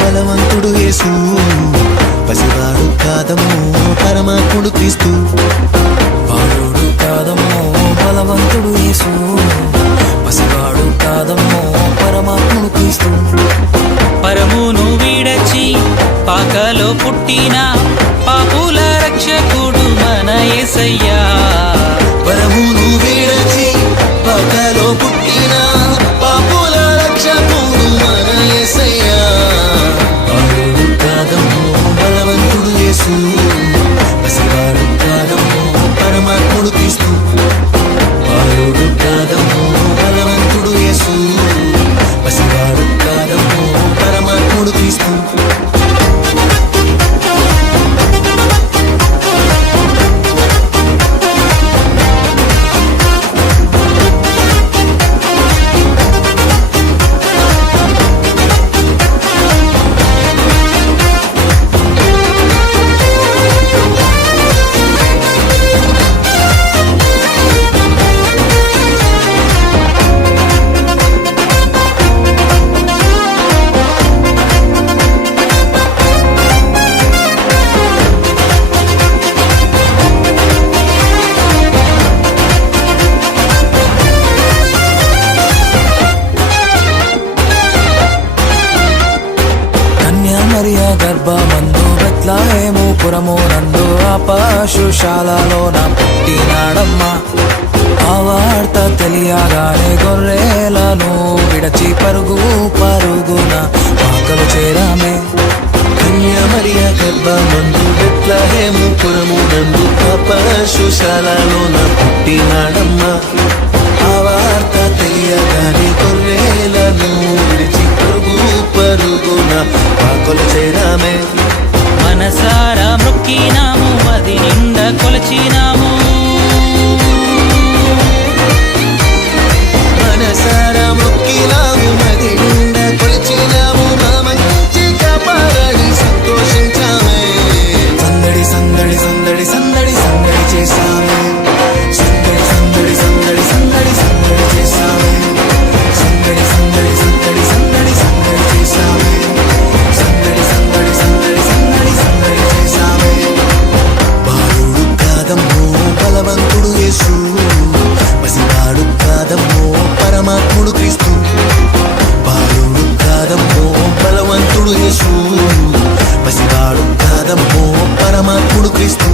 బలవంతుడు యేసు, పసివాడు కాదమ్మో పరమాత్ముడు క్రీస్తు. బాలుడు కాదమ్మో బలవంతుడు యేసు, పసివాడు కాదమ్మో పరమాత్ముడు క్రీస్తు. పరమును వీడచి పాకలో పుట్టిన పాపుల రక్షకుడు మన యేసయ్యా. పరమును వీడచి పాకలో పుట్టిన పాపుల రక్షకుడు మన యేసయ్యా. బాలుడు కాదమ్మో బలవంతుడు యేసు, పసివాడు కాదమ్మో పరమాత్ముడు క్రీస్తు. బాలుడు కాదమ్మో బలవంతుడు యేసు, పసివాడు కాదమ్మో పరమాత్ముడు క్రీస్తు. మరియా గర్భమందు బెత్లెహేము పురము నందు ఆ పశుశాలలోన పుట్టినాడమ్మా. ఆ వార్త తెలియగానే గొర్రెలను విడచి పరుగు పరుగున పాకలు చేరామే. కన్యామరియా గర్భమందు బెత్లెహేము పురము నందు ఆ పశుశాలలోన పుట్టినాడమ్మా. ఆ వార్త తెలియగానే గొర్రెలను విడిచి పరుగు పరుగున పాకలు చేరామే. మనసారా మొక్కినాము, అది నిండా కొలచినాము. మనసారా మొక్కినాము, మది నిండా కొలిచినాము. మా మంచి కాపాడని సంతోషించామే. సందడి సందడి సందడి సందడి సందడి చేశామే. సందడి సందడి సందడి సందడి సందడి చేశామే. సందడి సందడి సందడి సందడి సందడి చేశామే. సందడి సందడి సందడి సందడి సందడి చేశామే. బాలుడు కాదమ్మో బలవంతుడు యేసు, పసివాడు కాదమ్మో పరమాత్ముడు క్రీస్తు. బాలుడు కాదమ్మో బలవంతుడు యేసు, పసివాడు కాదమ్మో పరమాత్ముడు క్రీస్తు.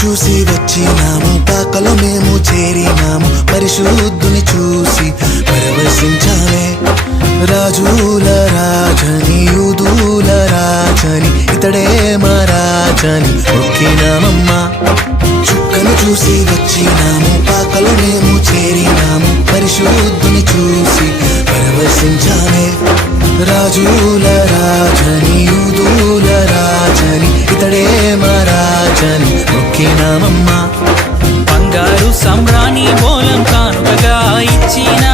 చూసి వచ్చినాము, పాకలో మేము చేరినాము. పరిశుద్ధుని చూసి పరవశించామే. రాజుల రాజని యూదుల రాజని ఇతడే మా రాజని మొక్కినామమ్మా. చుక్కను చూసి వచ్చినాము, పాకలో మేము చేరినాము. పరిశుద్ధుని చూసి పరవశించామే. రాజుల రాజని యూదుల రాజని ఇతడే మా రాజని మొక్కినామమ్మా. బంగారు సంబ్రాణి బోలం కానుకగా ఇచ్చిన